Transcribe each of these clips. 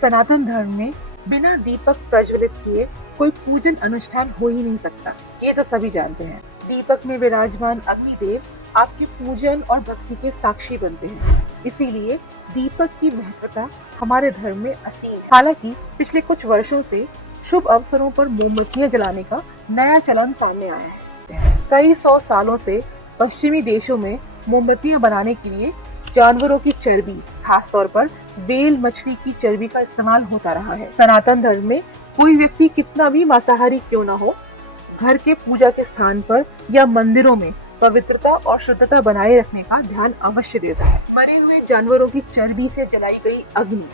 सनातन धर्म में बिना दीपक प्रज्वलित किए कोई पूजन अनुष्ठान हो ही नहीं सकता। ये तो सभी जानते हैं। दीपक में विराजमान अग्निदेव आपके पूजन और भक्ति के साक्षी बनते हैं। इसीलिए दीपक की महत्वता हमारे धर्म में असीम है। हालांकि पिछले कुछ वर्षों से शुभ अवसरों पर मोमबत्तियां जलाने का नया चलन सामने आया है। कई 100 सालों से पश्चिमी देशों में मोमबत्तियां बनाने के लिए जानवरों की चर्बी, खासतौर पर बेल मछली की चर्बी का इस्तेमाल होता रहा है। सनातन धर्म में कोई व्यक्ति कितना भी मांसाहारी क्यों न हो, घर के पूजा के स्थान पर या मंदिरों में पवित्रता और शुद्धता बनाए रखने का ध्यान अवश्य देता है। मरे हुए जानवरों की चर्बी से जलाई गई अग्नि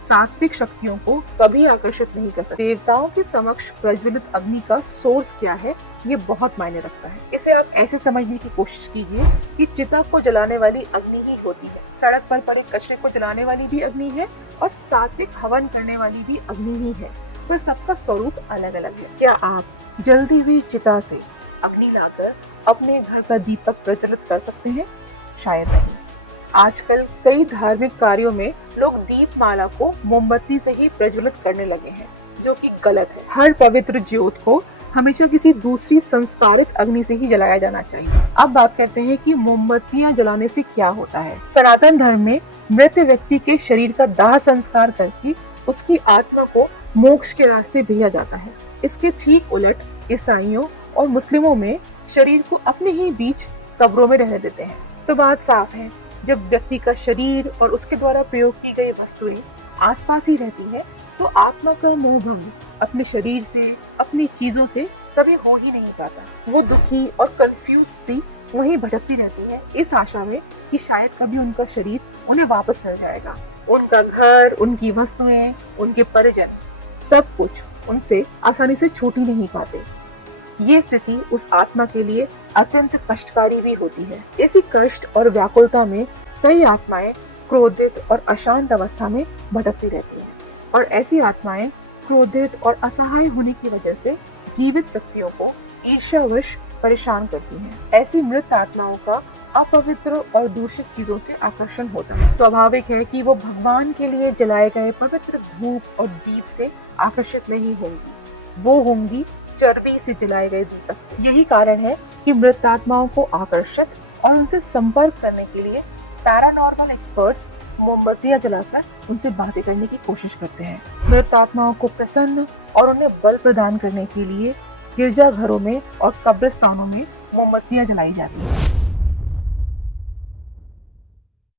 सात्विक शक्तियों को कभी आकर्षित नहीं कर सकती। देवताओं के समक्ष प्रज्वलित अग्नि का सोर्स क्या है, ये बहुत मायने रखता है। इसे आप ऐसे समझने की कोशिश कीजिए कि चिता को जलाने वाली अग्नि ही होती है, सड़क पर पड़े कचरे को जलाने वाली भी अग्नि है और सात्विक हवन करने वाली भी अग्नि ही है, पर सबका स्वरूप अलग अलग है। क्या आप जल्दी हुई चिता से अग्नि लाकर अपने घर का दीपक प्रज्वलित कर सकते हैं? शायद नहीं। आजकल कई धार्मिक कार्यों में लोग दीपमाला को मोमबत्ती से ही प्रज्वलित करने लगे हैं, जो कि गलत है। हर पवित्र ज्योत को हमेशा किसी दूसरी संस्कारित अग्नि से ही जलाया जाना चाहिए। अब बात करते हैं कि मोमबत्तियां जलाने से क्या होता है। सनातन धर्म में मृत व्यक्ति के शरीर का दाह संस्कार करके उसकी आत्मा को मोक्ष के रास्ते भेजा जाता है। इसके ठीक उलट ईसाइयों और मुस्लिमों में शरीर को अपने ही बीच कब्रों में रहने देते हैं। तो बात साफ है, जब व्यक्ति का शरीर और उसके द्वारा प्रयोग की गई वस्तुएं आसपास ही रहती है, तो आत्मा का मोह भंग अपने शरीर से, अपनी चीजों से कभी हो ही नहीं पाता। वो दुखी और कंफ्यूज सी वहीं भटकती रहती है, इस आशा में कि शायद कभी उनका शरीर उन्हें वापस मिल जाएगा। उनका घर, उनकी वस्तुएं, उनके परिजन, सब कुछ उनसे आसानी से छूट ही नहीं पाते। ये स्थिति उस आत्मा के लिए अत्यंत कष्टकारी भी होती है। इसी कष्ट और व्याकुलता में कई आत्माएं क्रोधित और अशांत अवस्था में भटकती रहती हैं, और ऐसी आत्माएं क्रोधित और असहाय होने की वजह से जीवित व्यक्तियों को ईर्ष्यावश परेशान करती हैं। ऐसी मृत आत्माओं का अपवित्र और दूषित चीजों से आकर्षण होता है। स्वाभाविक है कि वो भगवान के लिए जलाए गए पवित्र धूप और दीप से आकर्षित नहीं होंगी, वो होंगी चर्बी से जलाए गए दीपक से। यही कारण है कि मृत आत्माओं को आकर्षित और उनसे संपर्क करने के लिए पैरानॉर्मल एक्सपर्ट्स मोमबत्तियां जलाकर उनसे बातें करने की कोशिश करते हैं। मृत आत्माओं को प्रसन्न और उन्हें बल प्रदान करने के लिए गिरजाघरों में और कब्रिस्तानों में मोमबत्तियां जलाई जाती हैं।